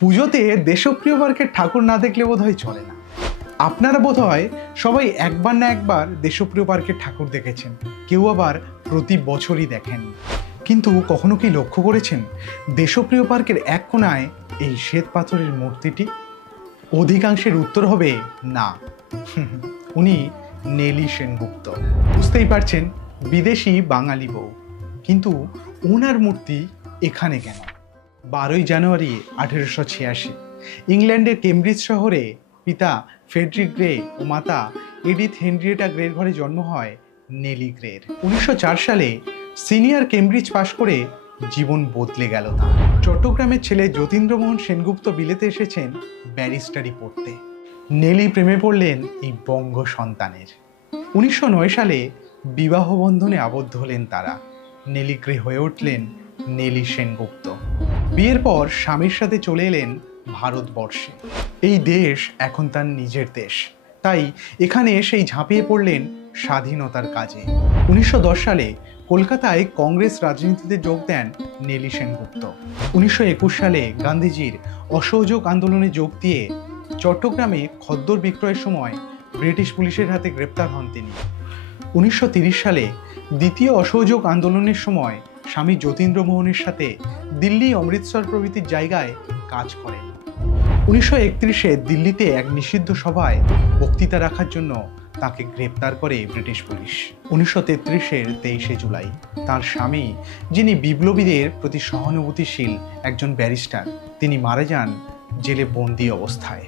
পুজোতে দেশপ্রিয় পার্কের ঠাকুর না দেখলে বোধহয় চলে না। আপনারা বোধহয় সবাই একবার না একবার দেশপ্রিয় পার্কের ঠাকুর দেখেছেন, কেউ আবার প্রতি বছরই দেখেন। কিন্তু কখনো কি লক্ষ্য করেছেন দেশপ্রিয় পার্কের এক কোণায় এই শ্বেত পাথরের মূর্তিটি? অধিকাংশের উত্তর হবে না, উনি নেলি সেনগুপ্ত। বুঝতেই পারছেন, বিদেশি বাঙালি বউ, কিন্তু ওনার মূর্তি এখানে কেন? 12ই জানুয়ারি 1886 ইংল্যান্ডের কেমব্রিজ শহরে পিতা ফ্রেডরিক গ্রে ও মাতা এডিথ হেনরিয়েটা গ্রের ঘরে জন্ম হয় নেলি গ্রের। 1904 সালে সিনিয়র কেমব্রিজ পাশ করে জীবন বদলে গেল তার। চট্টগ্রামের ছেলে যতীন্দ্রমোহন সেনগুপ্ত বিলেতে এসেছেন ব্যারিস্টারি পড়তে। নেলি প্রেমে পড়লেন এই বঙ্গ সন্তানের। 1909 সালে বিবাহ বন্ধনে আবদ্ধ হলেন তারা। নেলি গ্রে হয়ে উঠলেন নেলি সেনগুপ্ত। বিয়ের পর স্বামীর সাথে চলে এলেন ভারতবর্ষে। এই দেশ এখন তার নিজের দেশ, তাই এখানে এসেই ঝাঁপিয়ে পড়লেন স্বাধীনতার কাজে। 1910 সালে কলকাতায় কংগ্রেস রাজনীতিতে যোগ দেন নেলি সেনগুপ্ত। 1921 সালে গান্ধীজির অসহযোগ আন্দোলনে যোগ দিয়ে চট্টগ্রামে খদ্দর বিক্রয়ের সময় ব্রিটিশ পুলিশের হাতে গ্রেপ্তার হন তিনি। 1930 সালে দ্বিতীয় অসহযোগ আন্দোলনের সময় স্বামী যতীন্দ্রমোহনের সাথে দিল্লি, অমৃতসর প্রভৃতি জায়গায় কাজ করেন। 1931-এ দিল্লিতে এক নিষিদ্ধ সভায় বক্তৃতা রাখার জন্য তাকে গ্রেপ্তার করে ব্রিটিশ পুলিশ। 1933-এর 23শে জুলাই তার স্বামী, যিনি বিপ্লবীদের প্রতি সহানুভূতিশীল একজন ব্যারিস্টার, তিনি মারা যান জেলে বন্দি অবস্থায়।